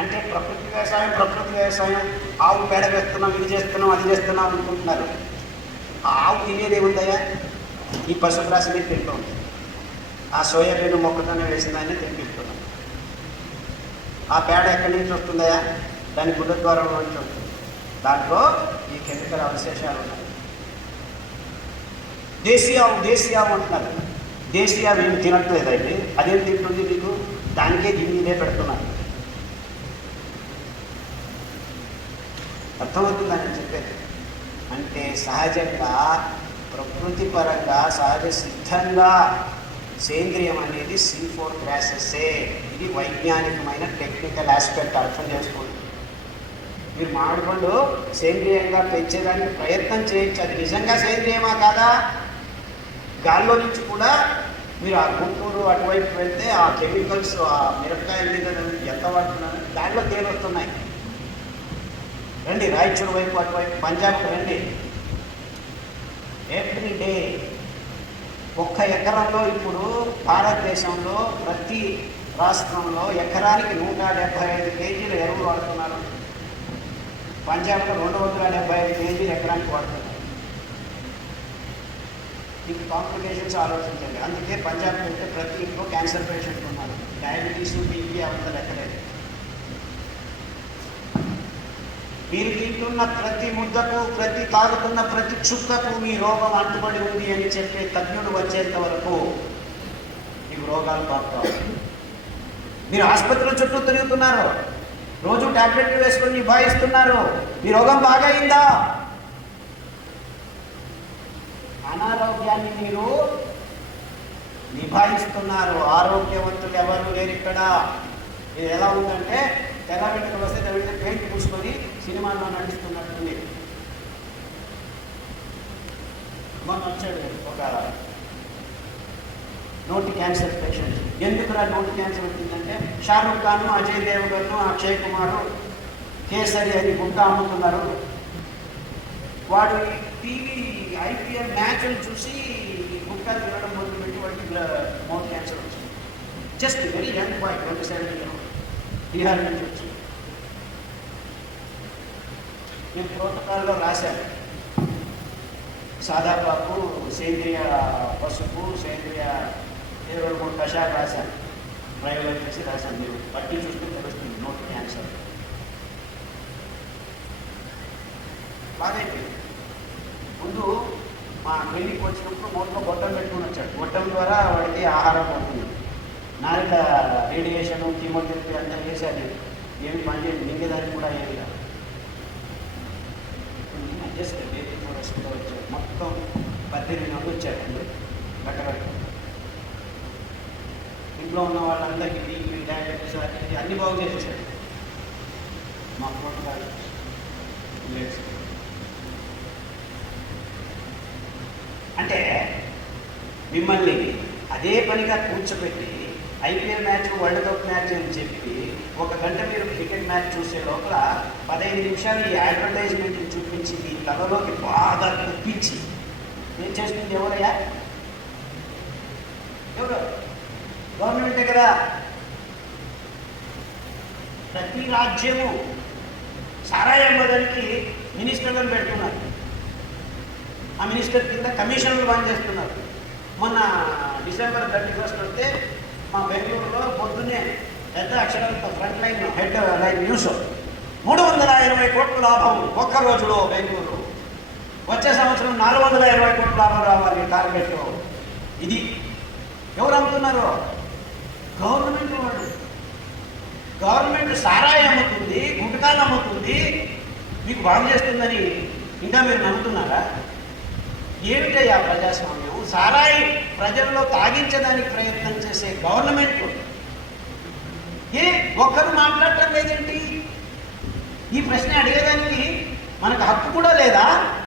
అంటే ప్రకృతి వ్యవసాయం ప్రకృతి వ్యవసాయం. ఆవు పేడ వేస్తున్నాం ఇది చేస్తున్నాం అది చేస్తున్నాం అనుకుంటున్నారు. ఆ ఆవు తినేది ఏముందయ్యా? ఈ పశువు రాశిని తింటుంది ఆ సోయాబీన్ మొక్కతోనే వేసిందాన్ని తినిపిస్తున్నాం ఆ పేడ ఎక్కడి నుంచి వస్తుందయా దాని గుడ్డ ద్వారా నుంచి వస్తుంది. దాంట్లో ఈ కెమికల్ అవశేషాలు ఉన్నాయి. దేశీయ ఆవు దేశీయ ఆవు అంటున్నారు. దేశీయ ఆవు ఏం తినట్లేదండి. అదేం తింటుంది మీకు? దానికే దీని పెడుతున్నారు. అర్థమవుతుందని చెప్పారు చెప్పేది అంటే సహజంగా ప్రకృతి పరంగా సహజ సిద్ధంగా సేంద్రియం అనేది సి ఫోర్ గ్రాసెస్సే ఇది వైజ్ఞానికమైన టెక్నికల్ ఆస్పెక్ట్ అర్థం చేసుకోండి. మీరు మామిడిపండు సేంద్రియంగా పెంచేదానికి ప్రయత్నం చేయొచ్చు అది నిజంగా సేంద్రియమా కాదా? గాల్లో నుంచి కూడా మీరు ఆ గుంటూరు అటువైపు వెళ్తే ఆ కెమికల్స్ ఆ మిరపకాయల మీద ఎంత వాడుతున్నారు? దాంట్లో తేలొస్తున్నాయి రండి రాయచూరు వైపు అటువైపు పంజాబ్కి రండి. ఎవ్రీ డే ఒక్క ఎకరంలో ఇప్పుడు భారతదేశంలో ప్రతి రాష్ట్రంలో ఎకరానికి నూట డెబ్బై ఐదు కేజీలు ఎరువులు వాడుతున్నారు. పంజాబ్లో రెండు వందల డెబ్బై ఐదు కేజీలు ఎకరానికి వాడుతున్నారు. ఈ కాంప్లికేషన్స్ ఆలోచించండి. అందుకే పంజాబ్ వెళ్తే ప్రతి ఇంట్లో క్యాన్సర్ పేషెంట్ ఉన్నారు. డయాబెటీస్ బీపీ అంత లెక్కలేదు. మీరు తింటున్న ప్రతి ముద్దకు ప్రతి తాగుతున్న ప్రతి చుక్కకు మీ రోగం అంటుబడి ఉంది అని చెప్పే తజ్ఞుడు వచ్చేంత వరకు మీకు రోగాలు పాపుతారు మీరు ఆసుపత్రుల చుట్టూ తిరుగుతున్నారు. రోజు టాబ్లెట్లు వేసుకొని నిభాయిస్తున్నారు. మీ రోగం బాగైందా? అనారోగ్యాన్ని మీరు నిభాయిస్తున్నారు. ఆరోగ్యవంతులు ఎవరు లేరు ఇక్కడ. ఇది ఎలా ఉందంటే సినిమాలో నటిస్తున్నట్టుంది మొన్న వచ్చాడు ఒక నోటి క్యాన్సర్ పేషెంట్. ఎందుకురా నోటి క్యాన్సర్ వచ్చిందంటే షారుఖ్ ఖాన్ అజయ్ దేవగన్ అక్షయ్ కుమార్ కేసరి అని గుంట అమ్ముతున్నారు. వాడు టీవీ ఐపీఎల్ మ్యాచ్లు చూసి గుంటా తినడం మొదలుపెట్టి వాడికి నోటి క్యాన్సర్ వచ్చింది. Just very young boy twenty seven year Bihar నుంచి నేను ప్రోటోకాల్లో రాశాను. సాదాపాకు సేంద్రియ పసుపు సేంద్రియ ఇరవై మూడు కషాయాలు రాశాను. డ్రైవర్ చేసి రాశాను మీరు పట్టి చూస్తే తెలుస్తుంది నోట్ క్యాన్సర్. బాగైపోయింది ముందు మా క్లినిక్ వచ్చినప్పుడు నోట్లో గొట్టం పెట్టుకుని వచ్చాడు. గొట్టం ద్వారా వాడికి ఆహారం పడుతుంది నాలుక రేడియేషన్ కీమోథెరపీ అంతా చేశాను ఏమి పని చేయండి మింగేదానికి కూడా ఏమి కాదు చేసిన బేబీ ఫోటోస్ కూడా మొత్తం పద్దెనిమిది మంది వచ్చారండి రకరకాల ఇంట్లో ఉన్న వాళ్ళందరికీ బీపీ డయాబెటీస్ అది అన్ని బాగు చేసేసాడు మా ప్రోటోకాల్ లేదు అంటే మిమ్మల్ని అదే పనిగా కూర్చోబెట్టి IPL match world cup match అని చెప్పి ఒక గంట మీరు క్రికెట్ మ్యాచ్ చూసే లోపల పదహైదు నిమిషాలు ఈ అడ్వర్టైజ్మెంట్ చూపించి మీ తలలోకి బాగా కుప్పించి ఏం చేస్తుంది ఎవరయ్యా? ఎవరు? గవర్నమెంటే కదా. ప్రతి రాజ్యము సారాయి అమ్మడానికి మినిస్టర్లను పెడుతున్నారు. ఆ మినిస్టర్ కింద కమిషన్లు బంద్ చేస్తున్నారు మొన్న డిసెంబర్ థర్టీ ఫస్ట్ వస్తే మా బెంగళూరులో పొద్దున్నే పెద్ద అక్షరాలతో front line head line news మూడు వందల ఇరవై కోట్ల లాభం ఒక్క రోజులో బెంగళూరు. వచ్చే సంవత్సరం నాలుగు వందల ఇరవై కోట్ల లాభం రావాలి టార్గెట్ ఇది ఎవరు అమ్ముతున్నారు? గవర్నమెంట్ వాళ్ళు. గవర్నమెంట్ సారాయి అమ్ముతుంది గుంటకాలు అమ్ముతుంది. మీకు బాగు చేస్తుందని ఇంకా మీరు నమ్ముతున్నారా? ఏమిటయ్యా ప్రజాస్వామ్యం సారాయి ప్రజల్లో తాగించడానికి ప్రయత్నం చేసే గవర్నమెంట్ ఏ ఒక్కరు మాట్లాడటం లేదేంటి ఈ ప్రశ్న అడిగేదానికి మనకు హక్కు కూడా లేదా?